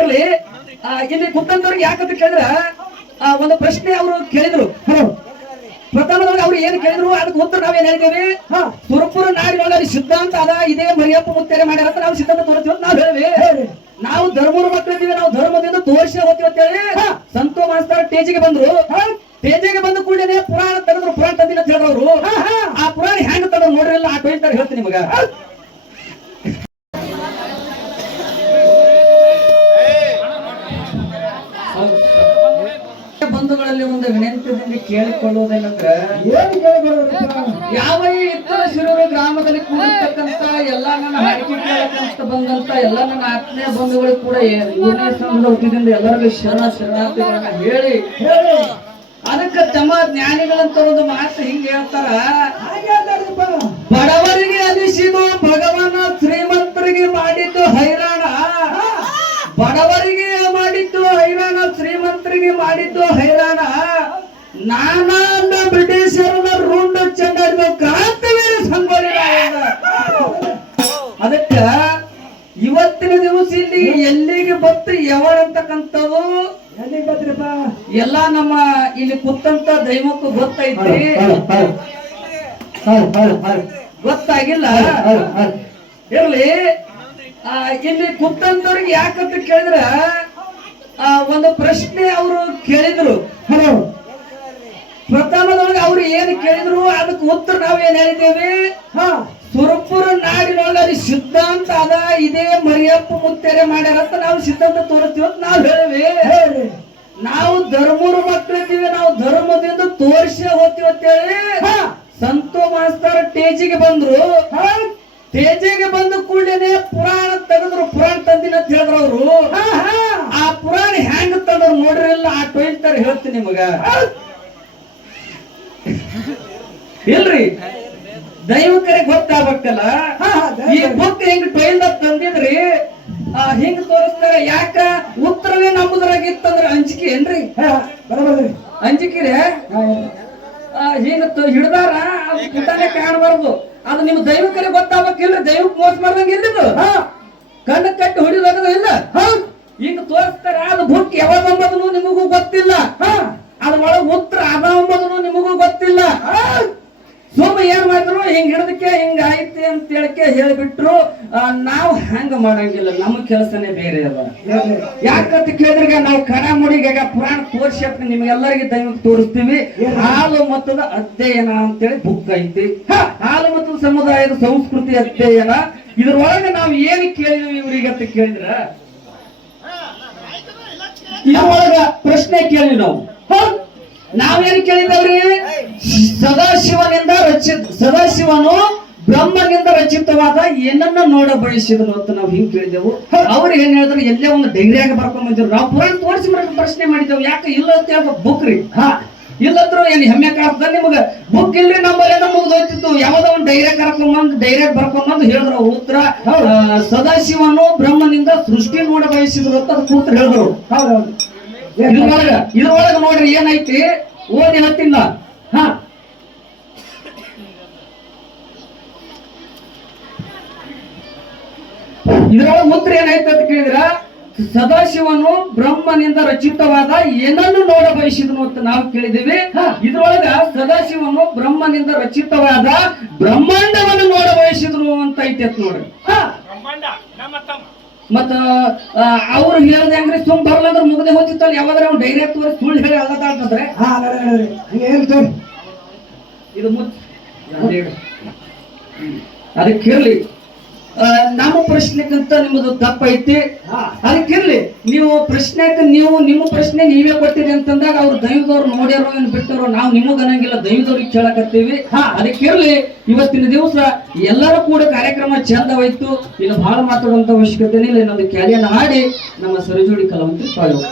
ಇರ್ಲಿ. ಇಲ್ಲಿ ಕುತ್ತಂತವ್ರಿಗೆ ಯಾಕಂತ ಕೇಳಿದ್ರ ಒಂದು ಪ್ರಶ್ನೆ ಅವರು ಕೇಳಿದ್ರು. ಪ್ರಥಮದವ್ರಿಗೆ ಅವ್ರು ಏನ್ ಕೇಳಿದ್ರು? ಅದಕ್ಕೆ ಉತ್ತರ ನಾವೇನ್ ಹೇಳ್ತೇವೆ? ಸುರಪುರ ನಾಡಿನೊಳಗೆ ಸಿದ್ಧಾಂತ ಅದ ಇದೇ ಮರಿಯಪ್ಪ ಮುತ್ತೇರೆ ಮಾಡ್ಯಾರ ಅಂತ ನಾವು ಸಿದ್ಧಾಂತ ತೋರಿಸ್ತೀವಿ ಅಂತ ನಾವು ಹೇಳಿವಿ. ನಾವು ಧರ್ಮರು ಮಕ್ಕಳಿದ್ದೀವಿ ನಾವು ಧರ್ಮದಿಂದ ತೋರಿಸಿ ಹೋಗ್ತೀವಿ ಅಂತ ಹೇಳಿ ಸಂತೋ ಮಾಸ್ತರ ಟೇಜಿಗೆ ಬಂದ್ರು. ಟೇಜಿಗೆ ಬಂದ ಕೂಡಲೇ ಪುರಾಣ ತೆಗೆದ್ರು ಪುರಾಣ ತಂದಿನ ಅಂತ ಹೇಳಿದ್ರು ಆ ಪುರಾಣ ಹೆಂಗ್ ನೋಡ್ರಿ ನೋಡ್ರಿಲ್ಲ ಆ ಅಂತ ಹೇಳ್ತೀನಿ ನಿಮಗ. ವಿನಂತಿಯಿಂದ ಕೇಳಿಕೊಳ್ಳುವುದೇನಂದ್ರೆ ಯಾವ ಈ ಇತರ ಶಿರೂರು ಗ್ರಾಮದಲ್ಲಿ ಕೂಡಿರ್ತಕ್ಕಂತ ಎಲ್ಲ ನನ್ನ ಕೇಳಕ್ಕಂತ ಬಂದಂತ ಎಲ್ಲ ನನ್ನ ಆತ್ಮೀಯ ಬಂಧುಗಳು ಕೂಡ ಏನೇ ಹುಟ್ಟಿದಿಂದ ಎಲ್ಲರಿಗೂ ಶರಣ ಶರಣಾರ್ಥಿಗಳನ್ನ ಹೇಳಿ. ಅದಕ್ಕೆ ತಮ್ಮ ಜ್ಞಾನಿಗಳಂತ ಒಂದು ಮಾತು ಹಿಂಗೆ ಹೇಳ್ತಾರ. ಬಡವರಿಗೆ ಅನಿಸಿದು ಭಗವಾನ ಶ್ರೀಮಂತರಿಗೆ ಮಾಡಿದ್ದು ಹೈರಾಣ. ಬಡವರಿಗೆ ಮಾಡಿದ್ದು ಹೈರಾಣ ಶ್ರೀಮಂತರಿಗೆ ಮಾಡಿದ್ದು ಹೈರಾಣ. ನಾನಾ ಬ್ರಿಟಿಷರ ಬ್ರಿಟಿಷರನ್ನ ರೂಂಡ ಚೆಂಡಾಡಿದ ಕ್ರಾಂತಿವೀರ ಸಂಗೋಲಿ. ಅದಕ್ಕ ಇವತ್ತಿನ ದಿವಸ ಇಲ್ಲಿ ಎಲ್ಲಿಗೆ ಬತ್ತು ಯಾವರಂತಕ್ಕಂಥವು ಎಲ್ಲಿಗೆ ಬರ್ತೀರಪ್ಪ? ಎಲ್ಲ ನಮ್ಮ ಇಲ್ಲಿ ಕುತ್ತಂತ ದೈವಕ್ಕೂ ಗೊತ್ತೈತಿ ಗೊತ್ತಾಗಿಲ್ಲ? ಇರ್ಲಿ. ಇಲ್ಲಿ ಕುತ್ತಂತವ್ರಿಗೆ ಯಾಕಂತ ಕೇಳಿದ್ರ ಒಂದು ಪ್ರಶ್ನೆ ಅವರು ಕೇಳಿದ್ರು. ಪ್ರಥಮದೊಳಗೆ ಅವ್ರು ಏನು ಕೇಳಿದ್ರು ಅದಕ್ಕೆ ಉತ್ತರ ನಾವು ಏನ್ ಹೇಳಿದ್ದೇವೆ? ಹಾ ಸುರಪುರ ನಾಡಿನೊಳಗೆ ಸಿದ್ಧಾಂತ ಅದ ಇದೇ ಮರಿಯಪ್ಪ ಮುತ್ತೇರೆ ಮಾಡ್ಯಾರ ಅಂತ ನಾವು ಸಿದ್ಧಾಂತ ತೋರಿಸ್ತೀವಿ ಅಂತ ನಾವು ಹೇಳಿವಿ. ಹೇಳಿ. ನಾವು ಧರ್ಮರು ಮಕ್ಕಳಿದ್ದೀವಿ ನಾವು ಧರ್ಮದಿಂದ ತೋರಿಸಿ ಹೋಗ್ತೀವಿ ಅಂತೇಳಿ ಹಾ. ಸಂತೋ ಮಾಸ್ತರ ಟೇಜಿಗೆ ಬಂದ್ರು. ತೇಜೆಗೆ ಬಂದ ಕೂಡಲೇ ಪುರಾಣ ತೆಗೆದ್ರು ಪುರಾಣ ತಂದಿನ ಅಂತ ಹೇಳಿದ್ರು ಅವರು. ಆ ಪುರಾಣ ಹೆಂಗ್ ತಂದ್ರು ನೋಡ್ರಿಲ್ಲ ಆ ಟೊಯ್ತಾರೆ ಹೇಳ್ತೀನಿ ನಿಮಗ. ಇಲ್ರಿ? ದೈವಕರಿಗೆ ಗೊತ್ತಾಗ್ಬೇಕಲ್ಲ? ಈ ಬುಕ್ ಹಿಂಗ್ ಟೈಲ್ ತಂದಿದ್ರಿ? ಆ, ಹಿಂಗ್ ತೋರಿಸ್ತಾರ? ಯಾಕ? ಉತ್ತರನೇ ನಮ್ಮದ್ರಾಗಿತ್ತಂದ್ರ ಅಂಜಿಕೆ ಏನ್ರಿ? ಅಂಜಿಕಿರೆ ಹಾ ಹಿಂಗ ಹಿಡ್ದಾರ? ಅದು ಪುಟಾನೆ ಕಾಣಬಾರ್ದು. ಅದು ನಿಮ್ ದೈವಕರಿಗೆ ಗೊತ್ತಾಗ್ಬೇಕಿಲ್ರಿ? ದೈವಕ್ ಮೋಸ ಮಾಡ್ದಂಗ ಇಲ್ಲಿದು ಹಾ. ಕಣ್ಣು ಕಟ್ಟಿ ಹೊಡಿದಾಗ ಇಲ್ಲ? ಹಿಂಗ್ ತೋರಿಸ್ತಾರ ಅದು ಬುಕ್ ಯಾವಾಗ ಅಂಬದನು ನಿಮಗೂ ಗೊತ್ತಿಲ್ಲ. ಹಾ. ಅದ್ರ ಒಳಗ ಉತ್ತರ ಅದ ಅಂಬದನು ನಿಮಗೂ ಸುಮ್ಮ ಏನ್ ಮಾಡಿದ್ರು ಹಿಂಗ್ ಹಿಡ್ದಕ್ಕೆ ಹಿಂಗ ಐತಿ ಅಂತ ಹೇಳಕ್ಕೆ ಹೇಳ್ಬಿಟ್ರು ನಾವ್ ಹಂಗ ಮಾಡಂಗಿಲ್ಲ ನಮ್ಮ ಕೆಲಸನೇ ಬೇರೆ ಅದ. ಯಾಕಂತ ಕೇಳಿದ್ರೆ ನಾವು ಕಣ ಮುಡಿಗೆ ಪುರಾಣ ತೋರ್ಸಕ್ ನಿಮ್ಗೆಲ್ಲರಿಗೆ ದಯವಿಟ್ಟು ತೋರಿಸ್ತೀವಿ. ಹಾಲು ಮತದ ಅಧ್ಯಯನ ಅಂತೇಳಿ ಬುಕ್ ಐತಿ. ಹಾಲು ಮತದ ಸಮುದಾಯದ ಸಂಸ್ಕೃತಿ ಅಧ್ಯಯನ. ಇದ್ರೊಳಗೆ ನಾವು ಏನು ಕೇಳಿದ್ವಿ ಇವ್ರಿಗೆ ಅಂತ ಕೇಳಿದ್ರ? ಇದ್ರೊಳಗ ಪ್ರಶ್ನೆ ಕೇಳಿ ನಾವು? ನಾವೇನ್ ಕೇಳಿದವ್ರಿ? ಸದಾಶಿವನಿಂದ ರಚಿತ, ಸದಾಶಿವನು ಬ್ರಹ್ಮನಿಂದ ರಚಿತವಾದ ಏನನ್ನ ನೋಡ ಬಯಸಿದ್ರು ಅಂತ ನಾವು ಹಿಂಗ್ ಕೇಳಿದೆವು. ಅವ್ರು ಏನ್ ಹೇಳಿದ್ರು, ಎಲ್ಲೇ ಒಂದು ಡೈರಿಯಾಗ ಬರ್ಕೊಂಡ್ ಬಂದಿದ್ರು ನಾವು ಪುರಾಣ ತೋರಿಸಿ ಪ್ರಶ್ನೆ ಮಾಡಿದೆವು. ಯಾಕೆ ಇಲ್ಲ ಅಂತ ಹೇಳ್ದ ಬುಕ್ ರೀ? ಹಾ. ಇಲ್ಲದ್ರು ಏನ್ ಹೆಮ್ಮೆ ಕಾಡ್ತದ ನಿಮಗ? ಬುಕ್ ಇಲ್ರಿ ನಮ್ಮಲ್ಲಿ ಮುಗ್ದೋಯ್ತಿತ್ತು. ಯಾವ್ದೋ ಒಂದು ಡೈರಿಯಾಗ ಕರ್ಕೊಂಬಂದು ಬರ್ಕೊಂಡ್ ಬಂದು ಹೇಳಿದ್ರು. ಉತ್ತರ ಸದಾಶಿವನು ಬ್ರಹ್ಮನಿಂದ ಸೃಷ್ಟಿ ನೋಡ ಬಯಸಿದ್ರು ಅಂತ ಕೂತ್ರ ಹೇಳಿದ್ರು. ಹೌದೌದು ಇದ್ರೊಳಗ ಇದ್ರೊಳಗ ನೋಡ್ರಿ ಏನೈತಿ? ಓದಿ ಹತ್ತಿಲ್ಲ. ಹ. ಇದ್ರೊಳಗ ಉತ್ತರ ಏನೈತೆ ಅಂತ ಕೇಳಿದ್ರ, ಸದಾಶಿವನು ಬ್ರಹ್ಮನಿಂದ ರಚಿತವಾದ ಏನನ್ನು ನೋಡ ಬಯಸಿದನು ಅಂತ ನಾವು ಕೇಳಿದೀವಿ ಇದ್ರೊಳಗ ಸದಾಶಿವನು ಬ್ರಹ್ಮನಿಂದ ರಚಿತವಾದ ಬ್ರಹ್ಮಾಂಡವನ್ನು ನೋಡ ಬಯಸಿದನು ಅಂತ ಐತೆ ನೋಡ್ರಿ. ಹಾ. ಮತ್ತ ಅವ್ರು ಹೇಳ್ದೆ ಅಂದ್ರೆ ಸುಮ್ ಬರ್ಲಂದ್ರ ಮುಗ್ದೆ ಹೋಗ್ತಿತ್ತಲ್ಲ ಯಾವಾಗ್ರ ಅವ್ನು ಡೈರೆಕ್ಟ್ ತೋರಿಸಿ ಸುಳ್ಳು ಹೇಳಿ ಹಂಗೆ ಹೇಳ್ತು ಇದು ಮುಚ್ಚ ಅದಕ್ಕಿರ್ಲಿ ಆ, ನಮ್ಮ ಪ್ರಶ್ನೆಕ್ಕಿಂತ ನಿಮ್ಮದು ತಪ್ಪೈತಿ ಅದಕ್ಕಿರ್ಲಿ ನೀವು ಪ್ರಶ್ನೆಕ್ ನೀವು ನಿಮ್ಮ ಪ್ರಶ್ನೆ ನೀವೇ ಕೊಟ್ಟಿರಿ ಅಂತಂದಾಗ ಅವ್ರು ದೈವದವ್ರು ನೋಡ್ಯಾರೋ ಏನ್ ಬಿಟ್ಟಾರೋ ನಾವು ನಿಮಗ್ ಅನ್ನಂಗಿಲ್ಲ ದೈವದವ್ರಿಗೆ ಕೇಳಕತ್ತೀವಿ. ಅದಕ್ಕಿರ್ಲಿ ಇವತ್ತಿನ ದಿವಸ ಎಲ್ಲರೂ ಕೂಡ ಕಾರ್ಯಕ್ರಮ ಚಂದವಾಯ್ತು ಇನ್ನು ಬಹಳ ಮಾತಾಡುವಂತ ಅವಶ್ಯಕತೆ ಇಲ್ಲ ಇನ್ನೊಂದು ಕ್ಯಾಲಿಯನ್ನು ಹಾಡಿ ನಮ್ಮ ಸರಿಜೋಡಿ ಕಲಾವಂತರು ಹೌದೌದು.